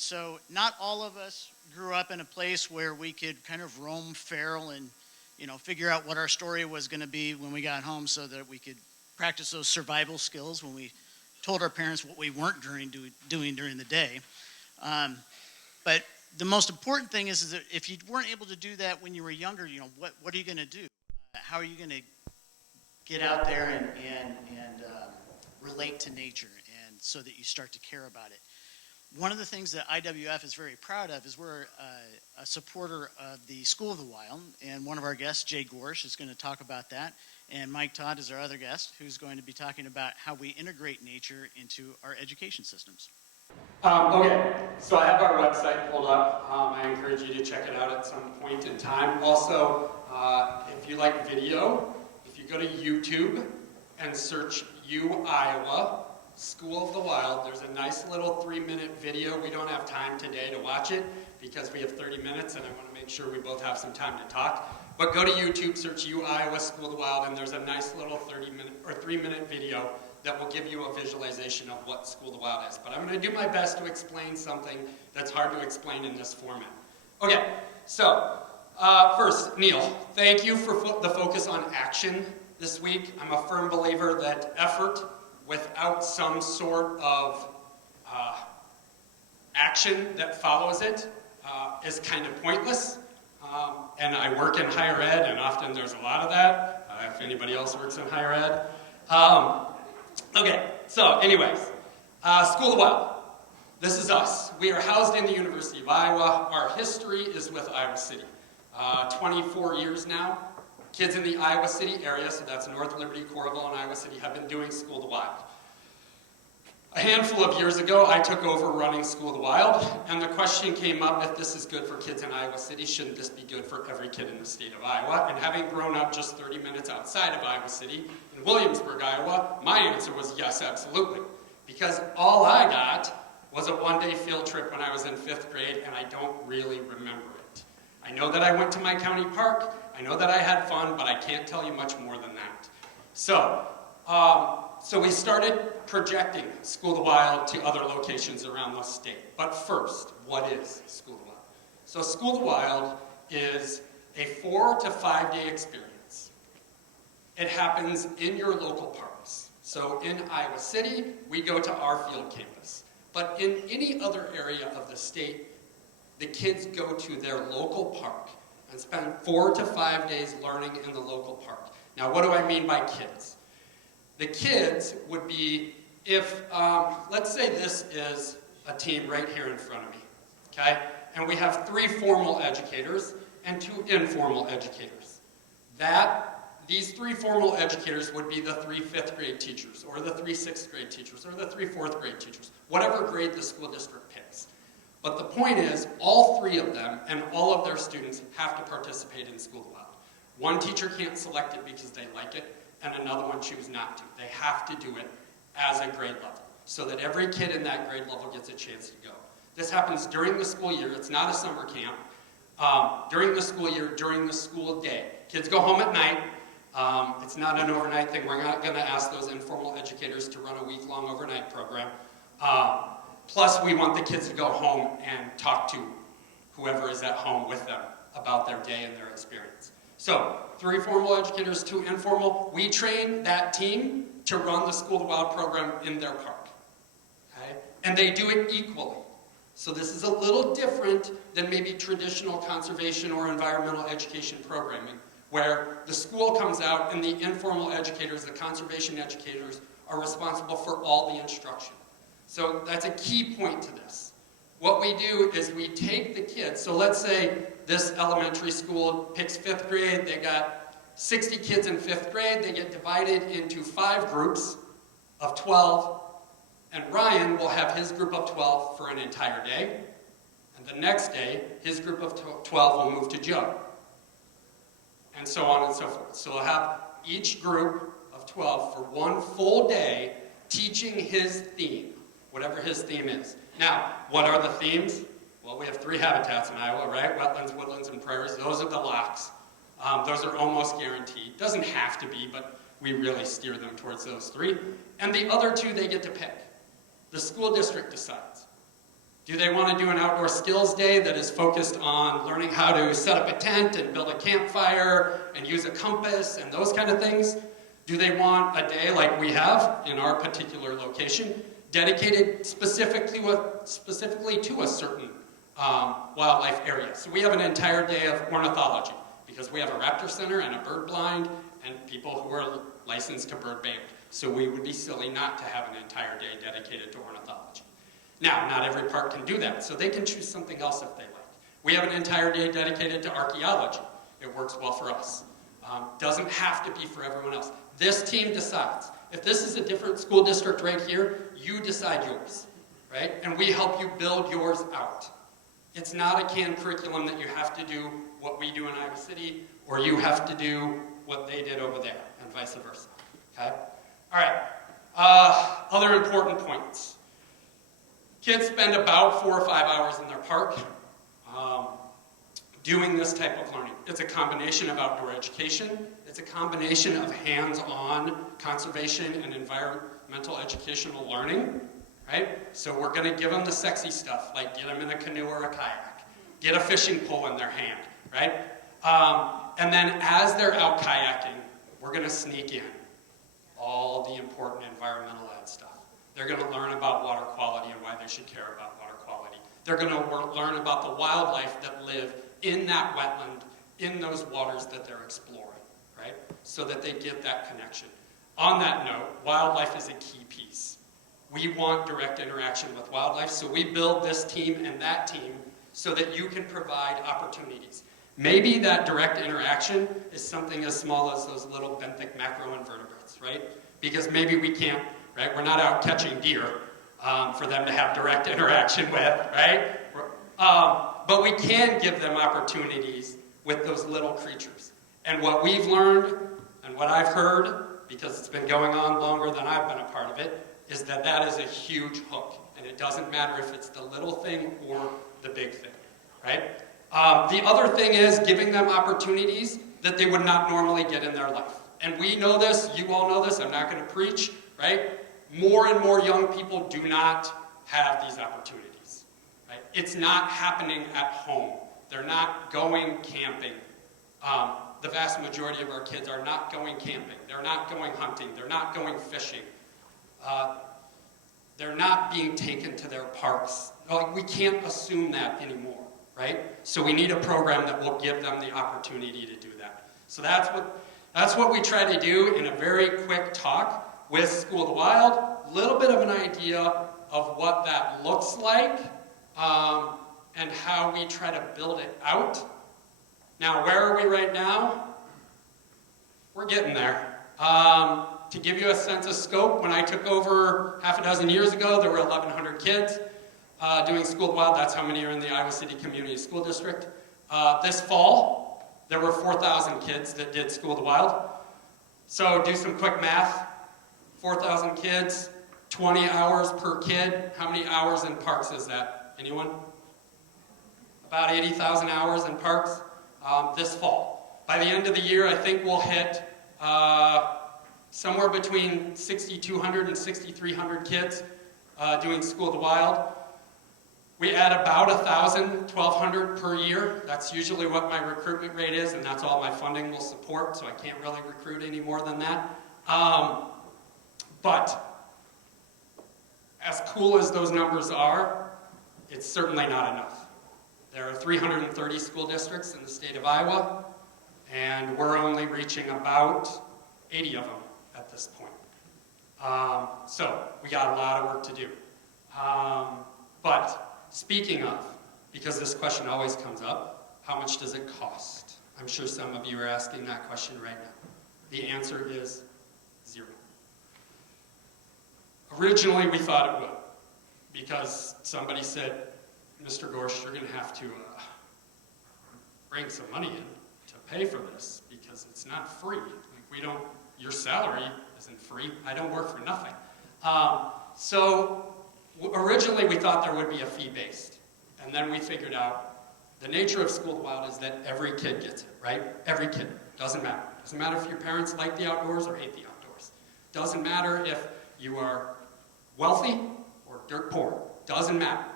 So not all of us grew up in a place where we could kind of roam feral and, figure out what our story was going to be when we got home so that we could practice those survival skills when we told our parents what we weren't doing during the day. Um, but the most important thing is that if you weren't able to do that when you were younger, what are you going to do? How are you going to get out there and relate to nature and so that you start to care about it? One of the things that IWF is very proud of is we're a supporter of the School of the Wild, and one of our guests, Jay Gorsh, is going to talk about that, and Mike Todd is our other guest, who's going to be talking about how we integrate nature into our education systems. Okay, so I have our website pulled up. I encourage you to check it out at some point in time. Also, if you like video, if you go to YouTube and search U Iowa School of the Wild, there's a nice little 3-minute video. We don't have time today to watch it because we have 30 minutes and I want to make sure we both have some time to talk. But go to YouTube, search U Iowa School of the Wild, and there's a nice little 30-minute or 3-minute video that will give you a visualization of what School of the Wild is. But I'm going to do my best to explain something that's hard to explain in this format. Okay, so first, Neil, thank you for the focus on action this week. I'm a firm believer that effort without some sort of action that follows it is kind of pointless. And I work in higher ed, and often there's a lot of that, if anybody else works in higher ed. Okay, so anyways, School of the Wild. This is us. We are housed in the University of Iowa. Our history is with Iowa City. 24 years now. Kids in the Iowa City area, so that's North Liberty, Coralville, and Iowa City, have been doing School of the Wild. A handful of years ago, I took over running School of the Wild, and the question came up, if this is good for kids in Iowa City, shouldn't this be good for every kid in the state of Iowa? And having grown up just 30 minutes outside of Iowa City, in Williamsburg, Iowa, my answer was yes, absolutely. Because all I got was a one-day field trip when I was in 5th grade, and I don't really remember it. I know that I went to my county park, I know that I had fun, but I can't tell you much more than that. So we started projecting School of the Wild to other locations around the state. But first, what is School of the Wild? So School of the Wild is a 4 to 5 day experience. It happens in your local parks. So in Iowa City, we go to our field campus. But in any other area of the state, the kids go to their local park and spend 4 to 5 days learning in the local park. Now, what do I mean by kids? The kids would be, if, let's say this is a team right here in front of me, okay? And we have 3 formal educators and 2 informal educators. These 3 formal educators would be the 3 5th grade teachers, or the 3 6th grade teachers, or the 3 4th grade teachers, whatever grade the school district picks. But the point is, all 3 of them and all of their students have to participate in School of the Wild. One teacher can't select it because they like it, and another one choose not to. They have to do it as a grade level, so that every kid in that grade level gets a chance to go. This happens during the school year. It's not a summer camp. During the school year, during the school day. Kids go home at night. It's not an overnight thing. We're not going to ask those informal educators to run a week-long overnight program. Plus, we want the kids to go home and talk to whoever is at home with them about their day and their experience. So, 3 formal educators, 2 informal. We train that team to run the School of the Wild program in their park. Okay? And they do it equally. So this is a little different than maybe traditional conservation or environmental education programming, where the school comes out and the informal educators, the conservation educators, are responsible for all the instruction. So that's a key point to this. What we do is we take the kids, so let's say this elementary school picks 5th grade, they got 60 kids in 5th grade, they get divided into 5 groups of 12, and Ryan will have his group of 12 for an entire day, and the next day, his group of 12 will move to Joe, and so on and so forth. So we'll have each group of 12 for one full day teaching his theme, whatever his theme is. Now, what are the themes? Well, we have 3 habitats in Iowa, right? Wetlands, woodlands, and prairies. Those are the locks. Those are almost guaranteed. Doesn't have to be, but we really steer them towards those 3. And the other 2 they get to pick. The school district decides. Do they want to do an outdoor skills day that is focused on learning how to set up a tent and build a campfire and use a compass and those kind of things? Do they want a day like we have in our particular location, dedicated specifically to a certain wildlife area? So we have an entire day of ornithology because we have a raptor center and a bird blind and people who are licensed to bird band. So we would be silly not to have an entire day dedicated to ornithology. Now, not every park can do that, so they can choose something else if they like. We have an entire day dedicated to archaeology. It works well for us. Doesn't have to be for everyone else. This team decides. If this is a different school district right here, you decide yours, right? And we help you build yours out. It's not a canned curriculum that you have to do what we do in Iowa City, or you have to do what they did over there, and vice versa, okay? All right, other important points. Kids spend about 4 or 5 hours in their park doing this type of learning. It's a combination of outdoor education. It's a combination of hands-on conservation and environmental educational learning, right? So we're going to give them the sexy stuff, like get them in a canoe or a kayak, get a fishing pole in their hand, right? And then as they're out kayaking, we're going to sneak in all the important environmental ed stuff. They're going to learn about water quality and why they should care about water quality. They're going to learn about the wildlife that live in that wetland, in those waters that they're exploring, right? So that they get that connection. On that note, wildlife is a key piece. We want direct interaction with wildlife, so we build this team and that team so that you can provide opportunities. Maybe that direct interaction is something as small as those little benthic macroinvertebrates, right? Because maybe we can't, right? We're not out catching deer for them to have direct interaction with, right? But we can give them opportunities with those little creatures. And what we've learned, and what I've heard, because it's been going on longer than I've been a part of it, is that that is a huge hook. And it doesn't matter if it's the little thing or the big thing, right? The other thing is giving them opportunities that they would not normally get in their life. And we know this, you all know this, I'm not going to preach, right? More and more young people do not have these opportunities, right? It's not happening at home. They're not going camping. The vast majority of our kids are not going camping. They're not going hunting. They're not going fishing. They're not being taken to their parks. Like, we can't assume that anymore, right? So we need a program that will give them the opportunity to do that. So that's what we try to do in a very quick talk with School of the Wild. A little bit of an idea of what that looks like and how we try to build it out. Now, where are we right now? We're getting there. To give you a sense of scope, when I took over half a dozen years ago, there were 1,100 kids doing School of the Wild. That's how many are in the Iowa City Community School District. This fall, there were 4,000 kids that did School of the Wild. So do some quick math. 4,000 kids, 20 hours per kid. How many hours in parks is that? Anyone? About 80,000 hours in parks this fall. By the end of the year, I think we'll hit somewhere between 6,200 and 6,300 kids doing School of the Wild. We add about 1,000, 1,200 per year. That's usually what my recruitment rate is, and that's all my funding will support, so I can't really recruit any more than that. But as cool as those numbers are, it's certainly not enough. There are 330 school districts in the state of Iowa, and we're only reaching about 80 of them at this point. So we got a lot of work to do. But speaking of, because this question always comes up, how much does it cost? I'm sure some of you are asking that question right now. The answer is 0. Originally, we thought it would, because somebody said, Mr. Gorsch, you're going to have to bring some money in to pay for this, because it's not free. Like, your salary isn't free. I don't work for nothing. So originally, we thought there would be a fee-based. And then we figured out the nature of School of the Wild is that every kid gets it, right? Every kid. Doesn't matter. Doesn't matter if your parents like the outdoors or hate the outdoors. Doesn't matter if you are wealthy or dirt poor. Doesn't matter.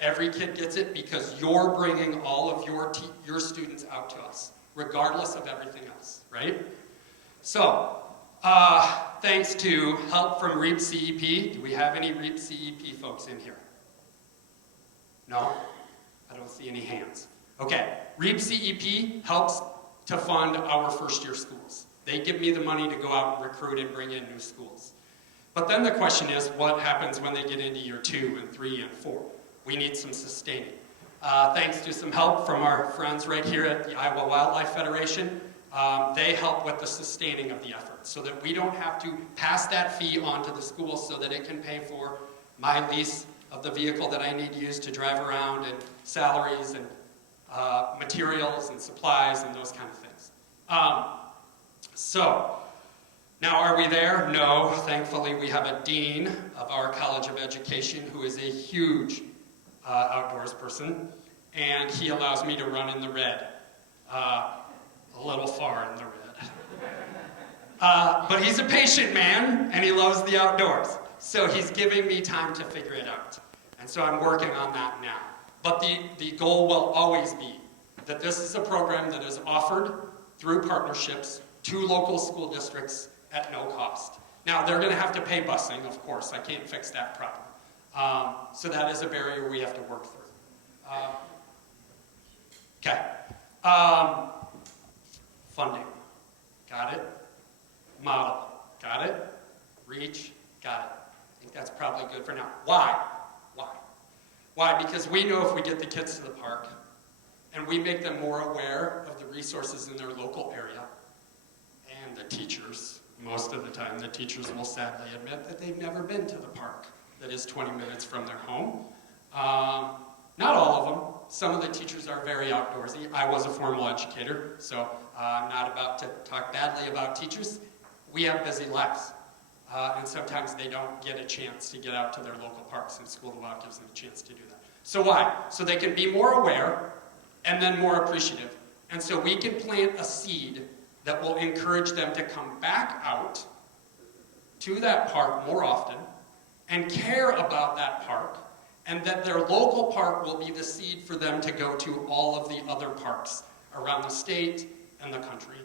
Every kid gets it because you're bringing all of your students out to us, regardless of everything else, right? So, thanks to help from REAP CEP. Do we have any REAP CEP folks in here? No? I don't see any hands. Okay, REAP CEP helps to fund our first-year schools. They give me the money to go out and recruit and bring in new schools. But then the question is, what happens when they get into year 2 and 3 and 4? We need some sustaining. Thanks to some help from our friends right here at the Iowa Wildlife Federation, they help with the sustaining of the effort so that we don't have to pass that fee on to the school so that it can pay for my lease of the vehicle that I need to use to drive around, and salaries and materials and supplies and those kind of things. So, now are we there? No. Thankfully, we have a dean of our College of Education who is a huge outdoors person, and he allows me to run in the red. A little far in the red. But he's a patient man, and he loves the outdoors. So he's giving me time to figure it out. And so I'm working on that now. But the goal will always be that this is a program that is offered through partnerships to local school districts at no cost. Now, they're going to have to pay busing, of course. I can't fix that problem. So that is a barrier we have to work through. Okay. Funding. Got it. Model. Got it. Reach. Got it. I think that's probably good for now. Why? Why? Why? Because we know if we get the kids to the park and we make them more aware of the resources in their local area, and the teachers, most of the time, the teachers will sadly admit that they've never been to the park that is 20 minutes from their home. Not all of them. Some of the teachers are very outdoorsy. I was a formal educator, so I'm not about to talk badly about teachers. We have busy lives, and sometimes they don't get a chance to get out to their local parks, and School of the Wild gives them a chance to do that. So why? So they can be more aware and then more appreciative. And so we can plant a seed that will encourage them to come back out to that park more often and care about that park, and that their local park will be the seed for them to go to all of the other parks around the state and the country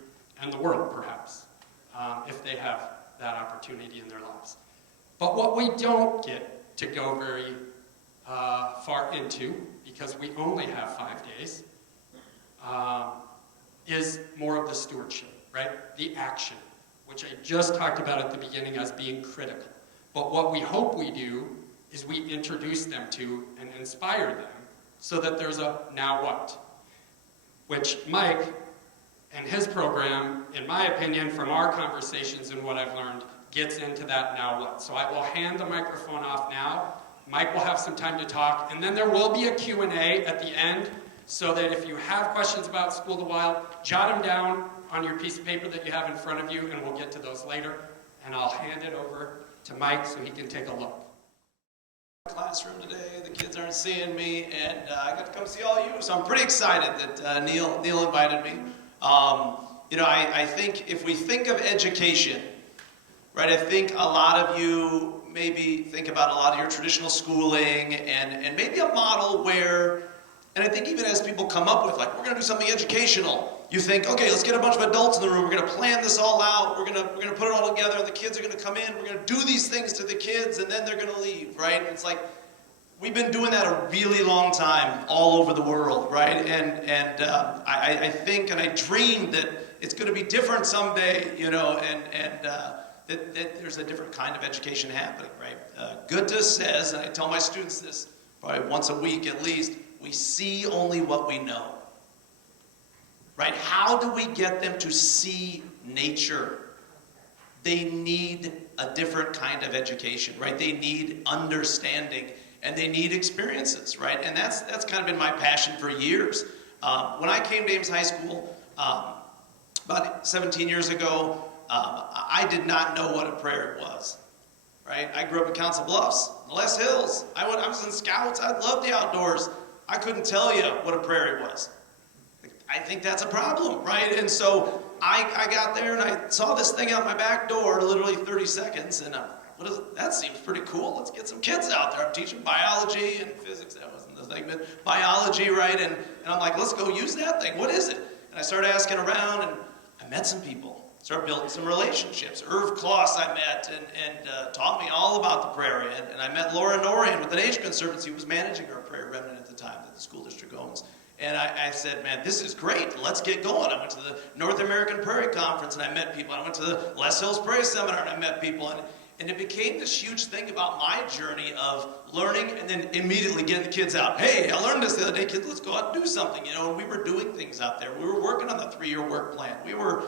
and the world, perhaps, if they have that opportunity in their lives. But what we don't get to go very far into, because we only have 5 days, is more of the stewardship, right? The action, which I just talked about at the beginning as being critical. But what we hope we do is we introduce them to and inspire them so that there's a now what, which Mike and his program, in my opinion, from our conversations and what I've learned, gets into that now what. So I will hand the microphone off now. Mike will have some time to talk, and then there will be a Q&A at the end, so that if you have questions about School of the Wild, jot them down on your piece of paper that you have in front of you, and we'll get to those later. And I'll hand it over to Mike so he can take a look. Classroom today, the kids aren't seeing me, and I got to come see all you, so I'm pretty excited that Neil invited me. I think if we think of education, right, I think a lot of you maybe think about a lot of your traditional schooling and maybe a model where, and I think even as people come up with, like, we're going to do something educational, you think, okay, let's get a bunch of adults in the room, we're going to plan this all out, we're going to put it all together, the kids are going to come in, we're going to do these things to the kids, and then they're going to leave, right? It's like, we've been doing that a really long time all over the world, right? And I think and I dream that it's going to be different someday, that there's a different kind of education happening, right? Goethe says, and I tell my students this probably once a week at least, we see only what we know, right? How do we get them to see nature? They need a different kind of education, right? They need understanding, and they need experiences, right? And that's kind of been my passion for years. When I came to Ames High School about 17 years ago, I did not know what a prairie was, right? I grew up in Council Bluffs, Les Hills. I was in Scouts. I loved the outdoors. I couldn't tell you what a prairie was. I think that's a problem, right? And so I got there and I saw this thing out my back door, literally 30 seconds, and that seems pretty cool. Let's get some kids out there. I'm teaching biology and physics. That wasn't thing, but biology, right? And I'm like, let's go use that thing. What is it? And I started asking around, and I met some people. Started building some relationships. Irv Kloss I met and taught me all about the prairie. And I met Laura Norian with the Nature Conservancy, who was managing our prairie remnant at the time that the school district owns. And I said, man, this is great. Let's get going. I went to the North American Prairie Conference, and I met people. I went to the Les Hills Prairie Seminar, and I met people. And it became this huge thing about my journey of learning and then immediately getting the kids out. Hey, I learned this the other day, kids, let's go out and do something. You know, and we were doing things out there. We were working on the 3-year work plan. We were,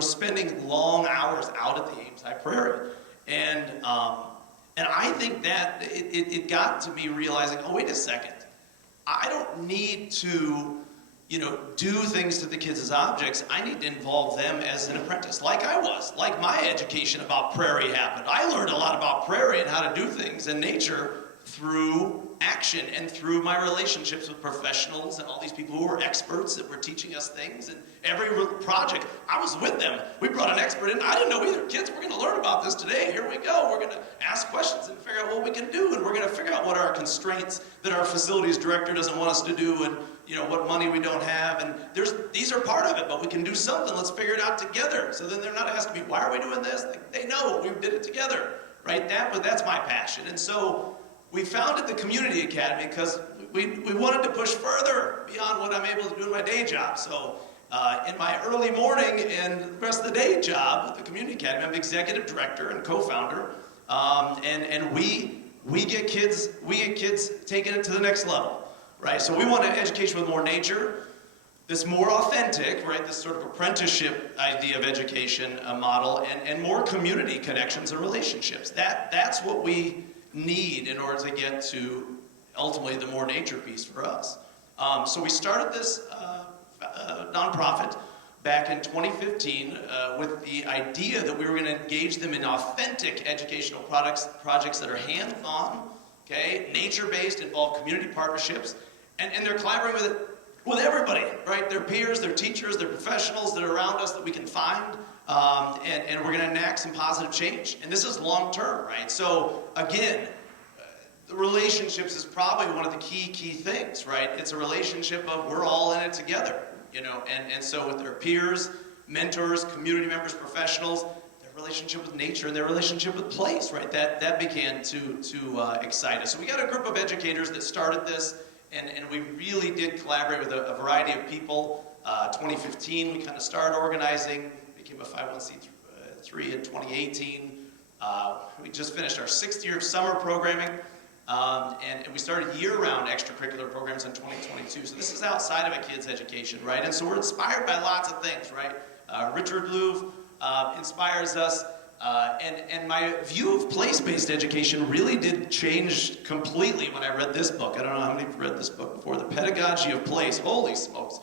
spending long hours out at the Ames High Prairie. And I think that it got to me realizing, oh, wait a second. I don't need to, do things to the kids as objects. I need to involve them as an apprentice, like I was, like my education about prairie happened. I learned a lot about prairie and how to do things in nature through action and through my relationships with professionals and all these people who were experts that were teaching us things. And every project, I was with them. We brought an expert in. I didn't know either. Kids, we're going to learn about this today. Here we go. We're going to ask questions and figure out what we can do. And we're going to figure out what are our constraints that our facilities director doesn't want us to do, and what money we don't have. And these are part of it, but we can do something. Let's figure it out together. So then they're not asking me, why are we doing this? They know we did it together, right? That's my passion. And so we founded the Community Academy because we wanted to push further beyond what I'm able to do in my day job. So in my early morning and the rest of the day job with the Community Academy, I'm executive director and co-founder, and we get kids taking it to the next level, right? So we want an education with more nature, this more authentic, right? This sort of apprenticeship idea of education model, and more community connections and relationships. That's what we need in order to get to ultimately the more nature piece for us. So we started this nonprofit back in 2015 with the idea that we were going to engage them in authentic educational projects that are hands-on, okay, nature-based, involve community partnerships, and they're collaborating with everybody, right? Their peers, their teachers, their professionals that are around us that we can find, and we're going to enact some positive change. And this is long-term, right? So again, the relationships is probably one of the key things, right? It's a relationship of we're all in it together, and so with their peers, mentors, community members, professionals, their relationship with nature and their relationship with place, right? That began to excite us. So we got a group of educators that started this, and we really did collaborate with a variety of people. 2015, we kind of started organizing, became a 501c3 in 2018. We just finished our 6th year of summer programming, and we started year-round extracurricular programs in 2022. So this is outside of a kid's education, right? And so we're inspired by lots of things, right? Richard Louv inspires us, and my view of place-based education really did change completely when I read this book. I don't know how many have read this book before, The Pedagogy of Place. Holy smokes.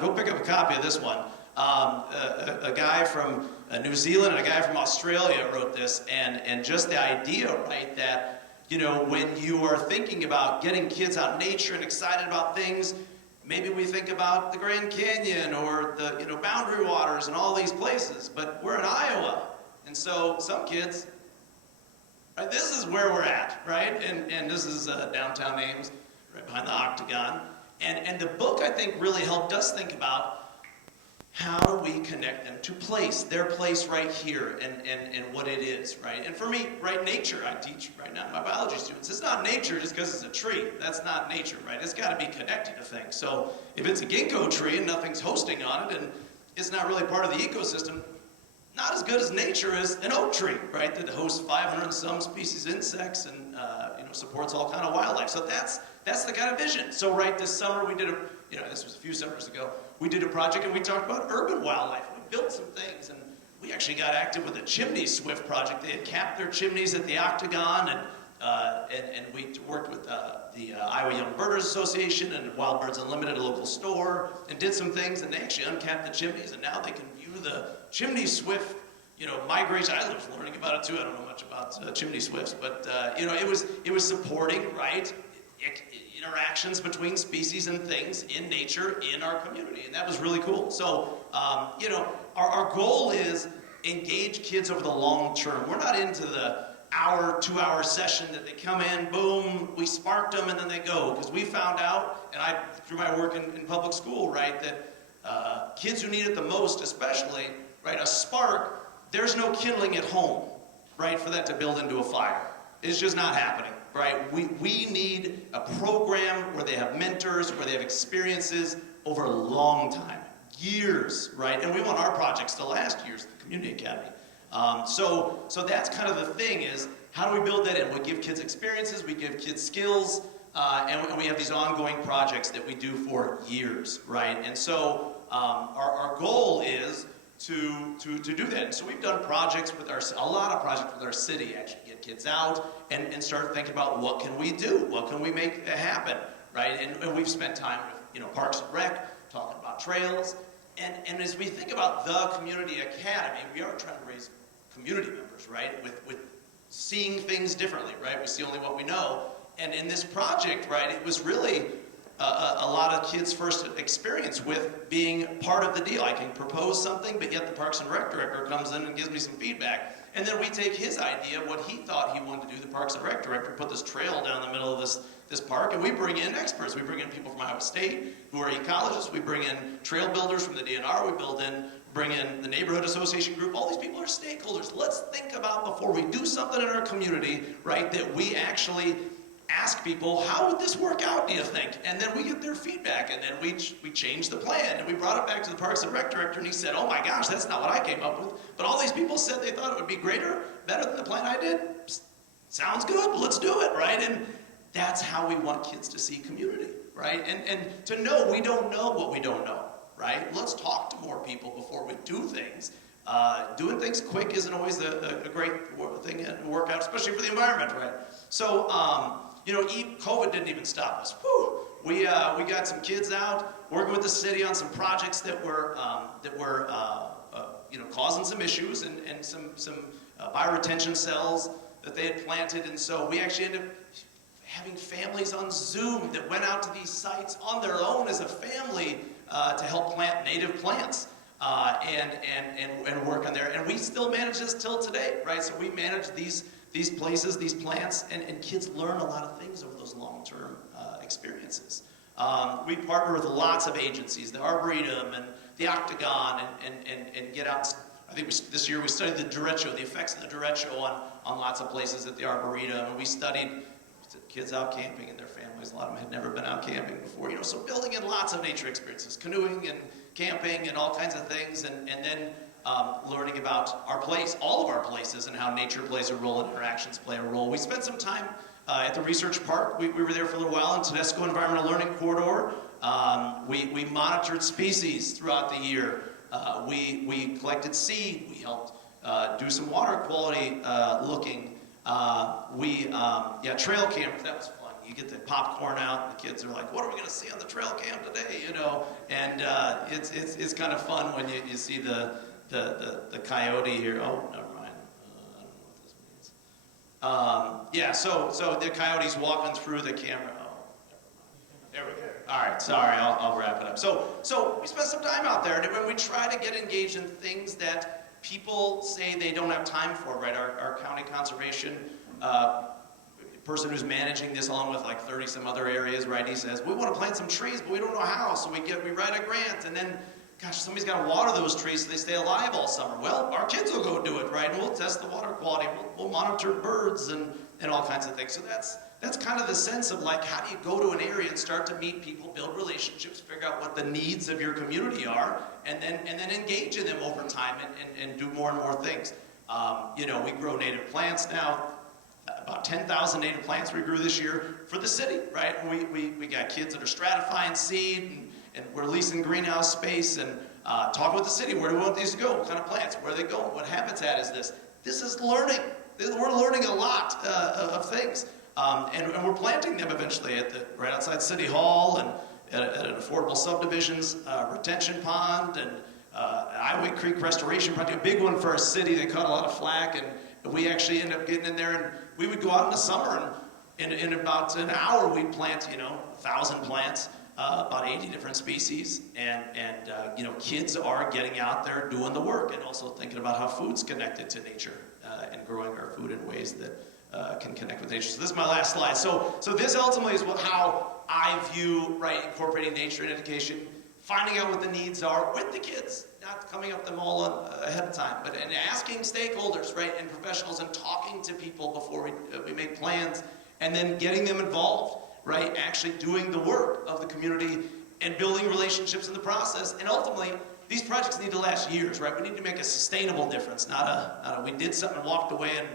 Go pick up a copy of this one. A guy from New Zealand and a guy from Australia wrote this, and just the idea, right, that, when you are thinking about getting kids out in nature and excited about things, maybe we think about the Grand Canyon or the Boundary Waters and all these places, but we're in Iowa, and so some kids, right, this is where we're at, right, and this is downtown Ames, right behind the Octagon, and the book, I think, really helped us think about how do we connect them to place, their place right here, and what it is, right? And for me, right, nature, I teach right now my biology students. It's not nature just because it's a tree. That's not nature, right? It's got to be connected to things. So if it's a ginkgo tree and nothing's hosting on it, and it's not really part of the ecosystem, not as good as nature is an oak tree, right? That hosts 500 and some species of insects and supports all kind of wildlife. So that's the kind of vision. So right, this summer we did this was a few summers ago, we did a project and we talked about urban wildlife. We built some things, and we actually got active with a chimney swift project. They had capped their chimneys at the Octagon, and we worked with the Iowa Young Birders Association and Wild Birds Unlimited, a local store, and did some things, and they actually uncapped the chimneys, and now they can view the chimney swift migration. I was learning about it too. I don't know much about chimney swifts, but it was supporting, right, interactions between species and things in nature in our community, and that was really cool. So our goal is engage kids over the long term. We're not into the hour, 2-hour session that they come in, boom, we sparked them, and then they go. Because we found out, and I, through my work in public school, right, that kids who need it the most, especially, right, a spark, there's no kindling at home, right, for that to build into a fire. It's just not happening, right? We need a program where they have mentors, where they have experiences over a long time, years, right? And we want our projects to last years at the Community Academy. So that's kind of the thing is, how do we build that in? We give kids experiences, we give kids skills, and we have these ongoing projects that we do for years, right? And so our goal is to do that. And so we've done projects with a lot of projects with our city, actually, get kids out and start thinking about what can we do? What can we make happen, right? And we've spent time with, Parks and Rec, talking about trails. And as we think about the Community Academy, we are trying to raise community members, right? With seeing things differently, right? We see only what we know. And in this project, right, it was really a lot of kids' first experience with being part of the deal. I can propose something, but yet the Parks and Rec director comes in and gives me some feedback. And then we take his idea, what he thought he wanted to do. The Parks and Rec director put this trail down the middle of this park, and we bring in experts. We bring in people from Iowa State who are ecologists. We bring in trail builders from the DNR. We bring in the neighborhood association group. All these people are stakeholders. Let's think about, before we do something in our community, right, that we actually ask people, how would this work out, do you think? And then we get their feedback, and then we change the plan. And we brought it back to the Parks and Rec director, and he said, oh my gosh, that's not what I came up with. But all these people said they thought it would be better than the plan I did. Sounds good, let's do it, right? And that's how we want kids to see community, right? And to know we don't know what we don't know, right? Let's talk to more people before we do things. Doing things quick isn't always a great thing to work out, especially for the environment, right? So, COVID didn't even stop us. Whew. We got some kids out working with the city on some projects that were causing some issues and some bioretention cells that they had planted, and so we actually ended up having families on Zoom that went out to these sites on their own as a family to help plant native plants and work on there. And we still manage this till today, right? So we manage these places, these plants, and kids learn a lot of things over those long-term experiences. We partner with lots of agencies, the Arboretum and the Octagon, and get out. I think this year we studied the derecho, the effects of the derecho on lots of places at the Arboretum, and we studied kids out camping and their families. A lot of them had never been out camping before, so building in lots of nature experiences, canoeing and camping and all kinds of things, and then learning about our place, all of our places, and how nature plays a role and interactions play a role. We spent some time at the research park. We were there for a little while in Tedesco Environmental Learning Corridor. We monitored species throughout the year. We collected seed. We helped do some water quality looking. Trail cameras, that was fun. You get the popcorn out, and the kids are like, what are we going to see on the trail cam today, And it's kind of fun when you see the coyote here. Oh, never mind. I don't know what this means. So the coyote's walking through the camera. Oh, never mind. There we go. All right, sorry, I'll wrap it up. So we spent some time out there, and we try to get engaged in things that people say they don't have time for, right? Our county conservation person who's managing this, along with like 30 some other areas, right? He says, we want to plant some trees, but we don't know how, so we write a grant, and then, gosh, somebody's got to water those trees so they stay alive all summer. Well, our kids will go do it, right? And we'll test the water quality, we'll monitor birds and all kinds of things. So that's kind of the sense of like, how do you go to an area and start to meet people, build relationships, figure out what the needs of your community are, and then engage in them over time and do more and more things. We grow native plants now. About 10,000 native plants we grew this year for the city, right? We got kids that are stratifying seed, and we're leasing greenhouse space, and talking with the city, where do we want these to go? What kind of plants? Where are they going? What habitat is this? This is learning. We're learning a lot of things. And we're planting them eventually right outside City Hall, and at an affordable subdivisions retention pond, and Iowa Creek Restoration Project, a big one for our city. They caught a lot of flack, and we actually ended up getting in there, and we would go out in the summer, and in about an hour we'd plant 1,000 plants, about 80 different species, and kids are getting out there doing the work, and also thinking about how food's connected to nature and and growing our food in ways that can connect with nature. So this is my last slide. So this ultimately is how I view, right, incorporating nature in education, finding out what the needs are with the kids, not coming up them all ahead of time, but and asking stakeholders, right, and professionals and talking to people before we make plans, and then getting them involved, right, actually doing the work of the community and building relationships in the process. And ultimately, these projects need to last years, right? We need to make a sustainable difference, not a we did something and walked away and,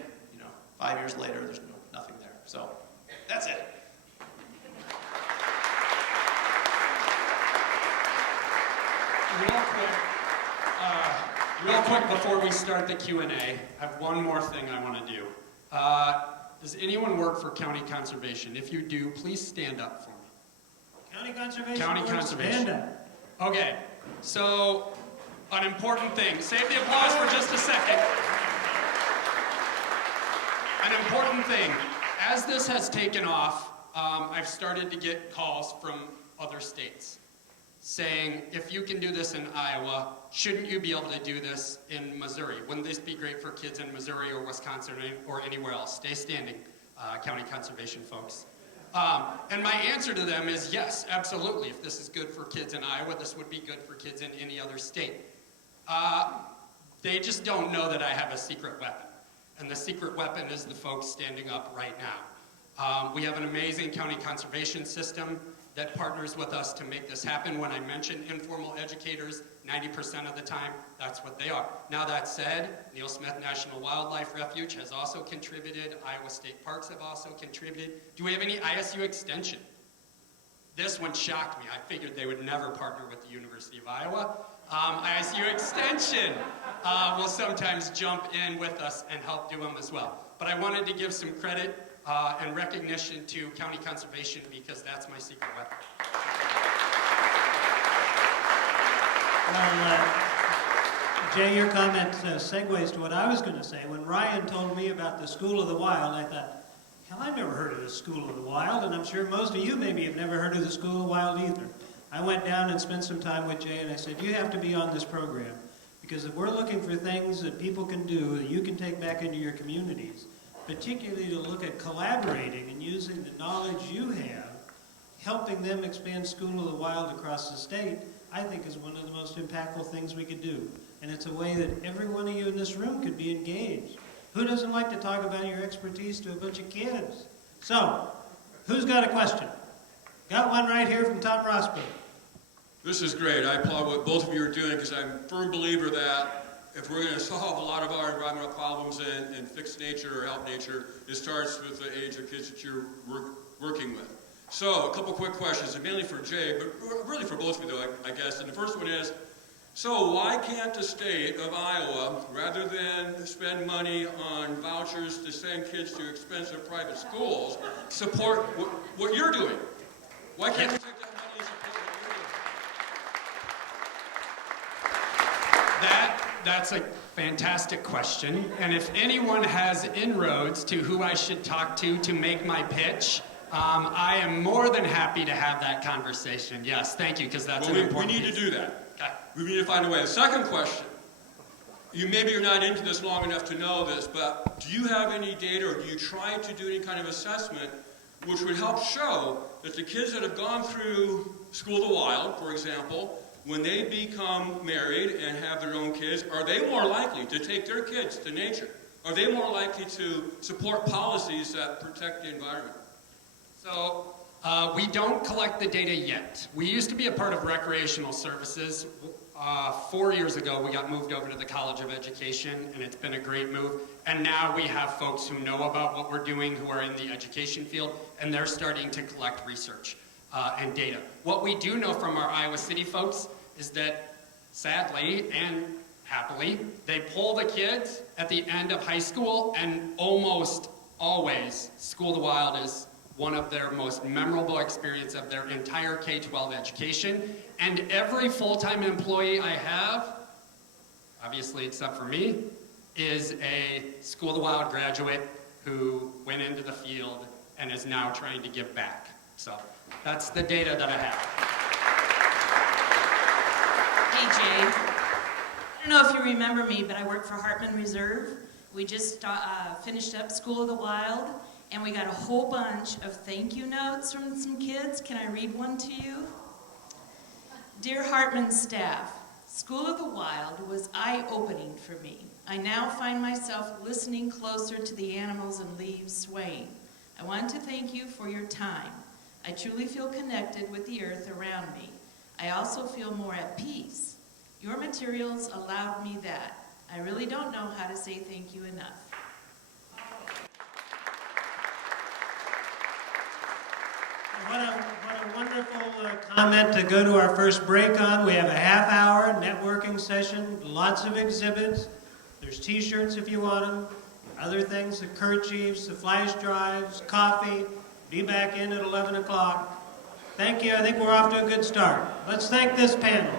5 years later, there's nothing there. So that's it. Real quick before we start the Q&A, I have one more thing I want to do. Does anyone work for County Conservation? If you do, please stand up for me. County Conservation. County Board, Conservation. Stand up. Okay, so an important thing. Save the applause for just a second. An important thing. As this has taken off, I've started to get calls from other states saying, if you can do this in Iowa, shouldn't you be able to do this in Missouri? Wouldn't this be great for kids in Missouri or Wisconsin or anywhere else? Stay standing, County Conservation folks. And my answer to them is yes, absolutely. If this is good for kids in Iowa, this would be good for kids in any other state. They just don't know that I have a secret weapon. And the secret weapon is the folks standing up right now. We have an amazing county conservation system that partners with us to make this happen. When I mention informal educators, 90% of the time, that's what they are. Now that said, Neil Smith National Wildlife Refuge has also contributed. Iowa State Parks have also contributed. Do we have any ISU extension? This one shocked me. I figured they would never partner with the University of Iowa. ISU Extension will sometimes jump in with us and help do them as well. But I wanted to give some credit and recognition to County Conservation because that's my secret weapon. Well, Jay, your comment segues to what I was going to say. When Ryan told me about the School of the Wild, I thought, hell, I've never heard of the School of the Wild, and I'm sure most of you maybe have never heard of the School of the Wild either. I went down and spent some time with Jay, and I said, you have to be on this program, because if we're looking for things that people can do that you can take back into your communities, particularly to look at collaborating and using the knowledge you have, helping them expand School of the Wild across the state, I think is one of the most impactful things we could do. And it's a way that every one of you in this room could be engaged. Who doesn't like to talk about your expertise to a bunch of kids? So, who's got a question? Got one right here from Tom Rosberg. This is great. I applaud what both of you are doing because I'm a firm believer that if we're going to solve a lot of our environmental problems and fix nature or help nature, it starts with the age of kids that you're working with. So, a couple quick questions, and mainly for Jay, but really for both of you, though, I guess. And the first one is, so why can't the state of Iowa, rather than spend money on vouchers to send kids to expensive private schools, support what you're doing? Why can't we take that money and support what you're doing? That's a fantastic question. And if anyone has inroads to who I should talk to make my pitch, I am more than happy to have that conversation. Yes, thank you, because that's an important We need piece. to do that. Okay. We need to find a way. The second question, maybe you're not into this long enough to know this, but do you have any data or do you try to do any kind of assessment which would help show that the kids that have gone through School of the Wild, for example, when they become married and have their own kids, are they more likely to take their kids to nature? Are they more likely to support policies that protect the environment? So we don't collect the data yet. We used to be a part of recreational services. 4 years ago, we got moved over to the College of Education, and it's been a great move. And now we have folks who know about what we're doing, who are in the education field, and they're starting to collect research and data. What we do know from our Iowa City folks is that, sadly and happily, they pull the kids at the end of high school, and almost always, School of the Wild is one of their most memorable experience of their entire K-12 education. And every full-time employee I have, obviously except for me, is a School of the Wild graduate who went into the field and is now trying to give back. So that's the data that I have. Hey Jay, I don't know if you remember me, but I work for Hartman Reserve, We just finished up School of the Wild, and we got a whole bunch of thank you notes from some kids. Can I read one to you? Dear Hartman staff, School of the Wild was eye-opening for me. I now find myself listening closer to the animals and leaves swaying. I want to thank you for your time. I truly feel connected with the earth around me. I also feel more at peace. Your materials allowed me that. I really don't know how to say thank you enough. What a wonderful comment to go to our first break on. We have a half-hour networking session, lots of exhibits. There's T-shirts if you want them, other things, the kerchiefs, the flash drives, coffee. Be back in at 11 o'clock. Thank you. I think we're off to a good start. Let's thank this panel.